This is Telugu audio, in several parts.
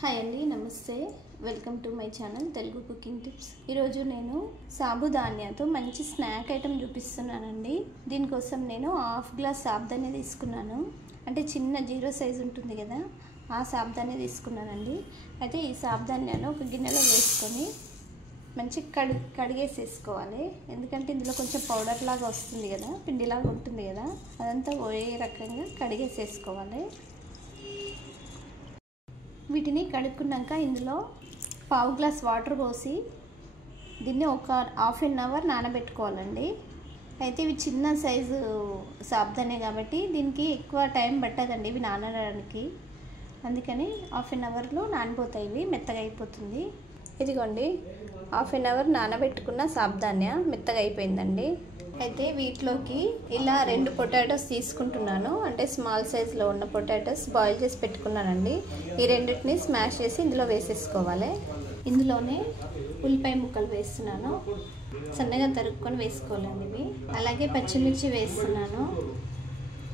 హాయ్ అండి, నమస్తే. Welcome to my channel Telugu cooking tips. ఈరోజు నేను సాబుదాన్యాతో మంచి స్నాక్ ఐటెం చూపిస్తున్నానండి. దీనికోసం నేను హాఫ్ గ్లాస్ సాబుదాన్య తీసుకున్నాను. అంటే చిన్న జీరో సైజ్ ఉంటుంది కదా, ఆ సాబుదాన్య తీసుకున్నానండి. అయితే ఈ సాబుదాన్యాను ఒక గిన్నెలో వేసుకొని మంచి కడిగేసేసుకోవాలి. ఎందుకంటే ఇందులో కొంచెం పౌడర్ లాగా వస్తుంది కదా, పిండిలాగా ఉంటుంది కదా, అదంతా ఒకే రకంగా కడిగేసేసుకోవాలి. వీటిని కడుక్కున్నాక ఇందులో పావు గ్లాస్ వాటర్ పోసి దీన్ని ఒక హాఫ్ అన్ అవర్ నానబెట్టుకోవాలండి. అయితే ఇవి చిన్న సైజు సాబుదాన్య కాబట్టి దీనికి ఎక్కువ టైం పట్టదండి ఇవి నానడానికి. అందుకని హాఫ్ అన్ అవర్లో నానిపోతాయి, ఇవి మెత్తగా అయిపోతుంది. ఇదిగోండి, హాఫ్ అన్ అవర్ నానబెట్టుకున్న సాబుదాన్య మెత్తగా అయిపోయిందండి. అయితే వీటిలోకి ఇలా 2 పొటాటోస్ తీసుకుంటున్నాను. అంటే స్మాల్ సైజులో ఉన్న పొటాటోస్ బాయిల్ చేసి పెట్టుకున్నానండి. ఈ రెండింటిని స్మాష్ చేసి ఇందులో వేసేసుకోవాలి. ఇందులోనే ఉల్లిపాయ ముక్కలు వేస్తున్నాను, సన్నగా తరుక్కొని వేసుకోవాలండి ఇవి. అలాగే పచ్చిమిర్చి వేస్తున్నాను,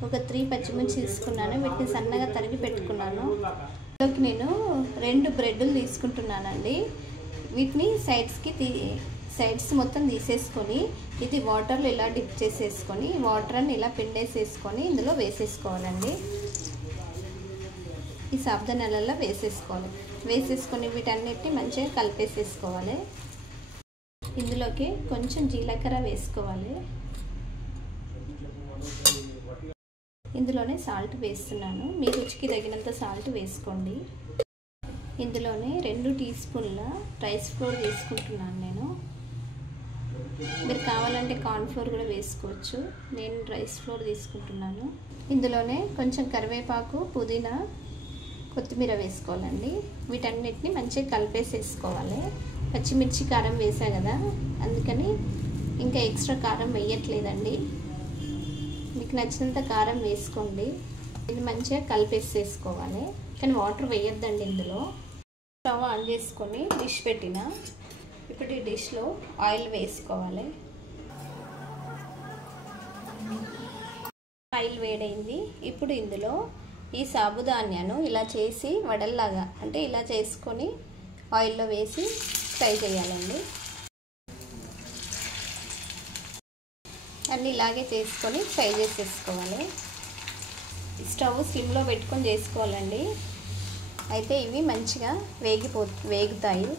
ఒక 3 పచ్చిమిర్చి తీసుకున్నాను, వీటిని సన్నగా తరిగి పెట్టుకున్నాను. ఇందులోకి నేను 2 బ్రెడ్లు తీసుకుంటున్నానండి. వీటిని సైడ్స్ మొత్తం తీసేసుకొని ఇది వాటర్లో ఇలా డిప్ చేసేసుకొని వాటర్ని ఇలా పిండేసేసుకొని ఇందులో వేసేసుకోవాలండి. ఈ సాబుదాన్యాలలో వేసేసుకొని వీటన్నిటిని మంచిగా కలిపేసేసుకోవాలి. ఇందులోకి కొంచెం జీలకర్ర వేసుకోవాలి. ఇందులోనే సాల్ట్ వేస్తున్నాను, మీ రుచికి తగినంత సాల్ట్ వేసుకోండి. ఇందులోనే 2 టీ స్పూన్ల రైస్ ఫ్లోర్ వేసుకుంటున్నాను నేను. మీరు కావాలంటే కార్న్ ఫ్లోర్ కూడా వేసుకోవచ్చు, నేను రైస్ ఫ్లోర్ తీసుకుంటున్నాను. ఇందులోనే కొంచెం కరివేపాకు, పుదీనా, కొత్తిమీర వేసుకోవాలండి. వీటన్నిటిని మంచిగా కలిపేసేసుకోవాలి. పచ్చిమిర్చి కారం వేసా కదా, అందుకని ఇంకా ఎక్స్ట్రా కారం వేయట్లేదండి. మీకు నచ్చినంత కారం వేసుకోండి. ఇది మంచిగా కలిపేసేసుకోవాలి, కానీ వాటర్ వేయొద్దండి. ఇందులో స్టవ్ ఆన్ చేసుకొని డిష్ పెట్టిన ఇప్పుడు ఈ డిష్లో ఆయిల్ వేసుకోవాలి. ఆయిల్ వేడైంది. ఇప్పుడు ఇందులో ఈ సాబుదాన్యాను ఇలా చేసి వడల్లాగా, అంటే ఇలా చేసుకొని ఆయిల్లో వేసి ఫ్రై చేయాలండి. అన్నీ ఇలాగే చేసుకొని ఫ్రై చేసేసుకోవాలి. స్టవ్ స్లిమ్లో పెట్టుకొని చేసుకోవాలండి. అయితే ఇవి మంచిగా వేగుతాయి.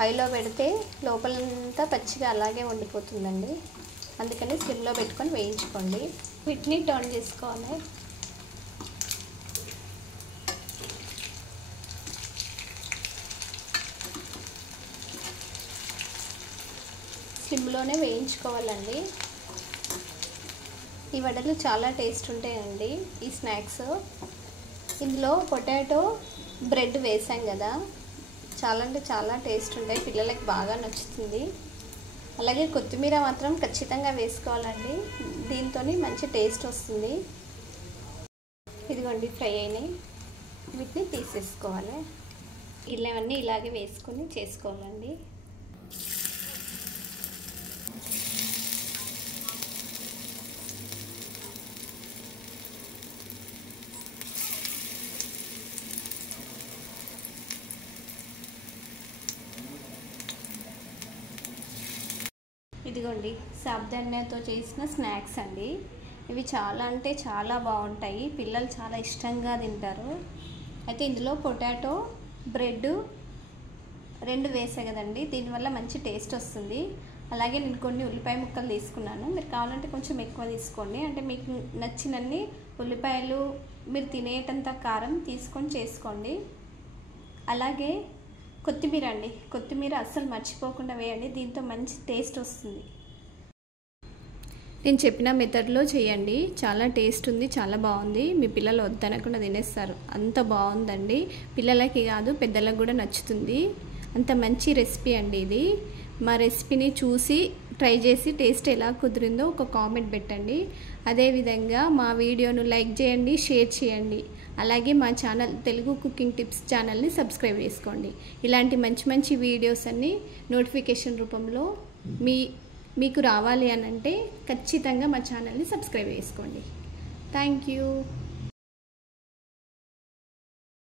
హైలో పెడితే లోపలంతా పచ్చిగా అలాగే ఉండిపోతుందండి. అందుకని స్లిమ్లో పెట్టుకొని వేయించుకోండి. వీటిని టర్న్ చేసుకోవాలి. స్లిమ్లోనే వేయించుకోవాలండి. ఈ వడలు చాలా టేస్ట్ ఉంటాయండి ఈ స్నాక్స్. ఇందులో పొటాటో బ్రెడ్ వేసాం కదా, చాలా అంటే చాలా టేస్ట్ ఉంటాయి, పిల్లలకి బాగా నచ్చుతుంది. అలాగే కొత్తిమీర మాత్రం ఖచ్చితంగా వేసుకోవాలండి, దీంతో మంచి టేస్ట్ వస్తుంది. ఇదిగోండి, ఫ్రై అయినాయి. వీటిని తీసేసుకోవాలి. ఇవన్నీ ఇలాగే వేసుకొని చేసుకోవాలండి. ఇదిగోండి, సాబుదాన్యాతో చేసిన స్నాక్స్ అండి. ఇవి చాలా అంటే చాలా బాగుంటాయి, పిల్లలు చాలా ఇష్టంగా తింటారు. అయితే ఇందులో పొటాటో, బ్రెడ్ 2 వేసా కదండి, దీనివల్ల మంచి టేస్ట్ వస్తుంది. అలాగే నేను కొన్ని ఉల్లిపాయ ముక్కలు తీసుకున్నాను. మీరు కావాలంటే కొంచెం ఎక్కువ తీసుకోండి, అంటే మీకు నచ్చినన్ని ఉల్లిపాయలు, మీరు తినేటంత కారం తీసుకొని చేసుకోండి. అలాగే కొత్తిమీర అండి, కొత్తిమీర అస్సలు మర్చిపోకుండా వేయండి, దీంతో మంచి టేస్ట్ వస్తుంది. నేను చెప్పిన మెథడ్లో చేయండి, చాలా టేస్ట్ ఉంది, చాలా బాగుంది. మీ పిల్లలు వద్దనకుండా తినేస్తారు, అంత బాగుందండి. పిల్లలకి కాదు పెద్దలకు కూడా నచ్చుతుంది. అంత మంచి రెసిపీ అండి ఇది. మా రెసిపీని చూసి ట్రై చేసి టేస్ట్ ఎలా కుదిరిందో ఒక కామెంట్ పెట్టండి. అదేవిధంగా మా వీడియోను లైక్ చేయండి, షేర్ చేయండి. అలాగే మా ఛానల్ తెలుగు కుకింగ్ టిప్స్ ఛానల్ని సబ్స్క్రైబ్ చేసుకోండి. ఇలాంటి మంచి మంచి వీడియోస్ అన్నీ నోటిఫికేషన్ రూపంలో మీకు రావాలి అని అంటే ఖచ్చితంగా మా ఛానల్ని సబ్స్క్రైబ్ చేసుకోండి. Thank you.